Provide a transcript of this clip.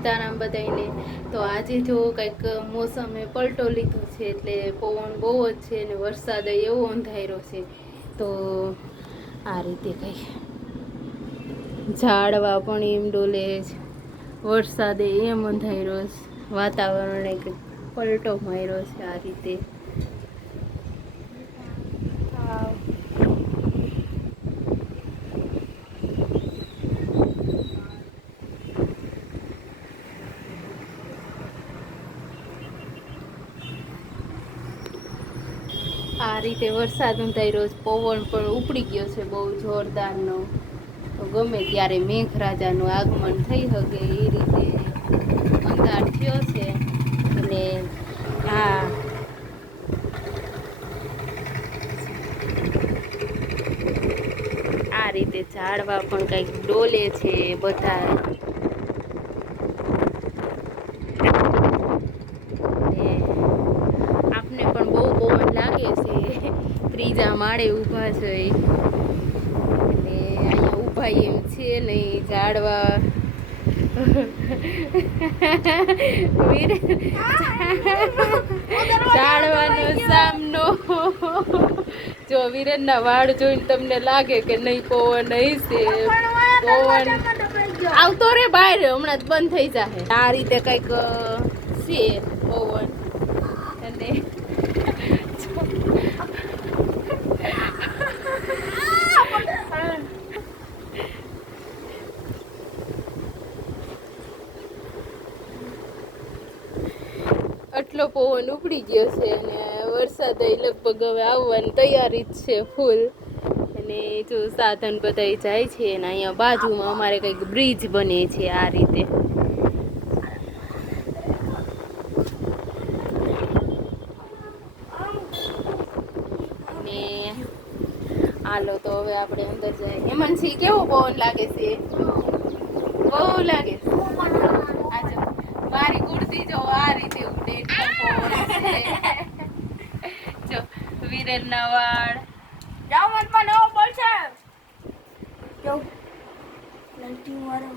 સીતારામ બધાને. તો આજે જો કંઈક મોસમે પલટો લીધો છે એટલે પવન બહુ જ છે અને વરસાદ એવો અંધાર્યો છે. તો આ રીતે કંઈક ઝાડવા પણ એમ ડોલે છે, વરસાદે એમ અંધાર્યો છે, વાતાવરણે કંઈક પલટો માર્યો છે આ રીતે. આ રીતે વરસાદ અંધાર્યો છે, પવન પણ ઉપડી ગયો છે બહુ જોરદારનો. તો ગમે ત્યારે મેઘરાજાનું આગમન થઈ શકે એ રીતે અંધાર થયો છે. અને હા, આ રીતે ઝાડવા પણ કંઈક ડોલે છે બધા. આપને પણ બહુ પવન લાગે છે, ત્રીજા માળે ઊભા છે અને અહીંયા ઊભા એમ છે નહીં ઝાડવા. ઝાડવાનો સામનો. જો વિરેનના વાળ જોઈને તમને લાગે કે નહીં પવન હશે, પવન આવતો રે બહાર, હમણાં જ બંધ થઈ જાય. આ રીતે કંઈક છે પવન. અને આટલો પવન ઉપડી ગયો છે અને વરસાદ લગભગ હવે આવવાની તૈયારી જ છે ફૂલ. અને જો સાધન બધા જાય છે અને અહીંયા બાજુમાં અમારે કંઈક બ્રિજ બને છે આ રીતે. અને હાલો તો હવે આપણે અંદર જાય. હેમંતસિંહ કેવો પવન લાગે છે? બહુ લાગે છે. મારી કુર્તી જો આ રીતે ઉડે પવન છે. જો વિરેનના વાળ જાવ મત નવો પડશે. જો લાઈટિંગ વાળો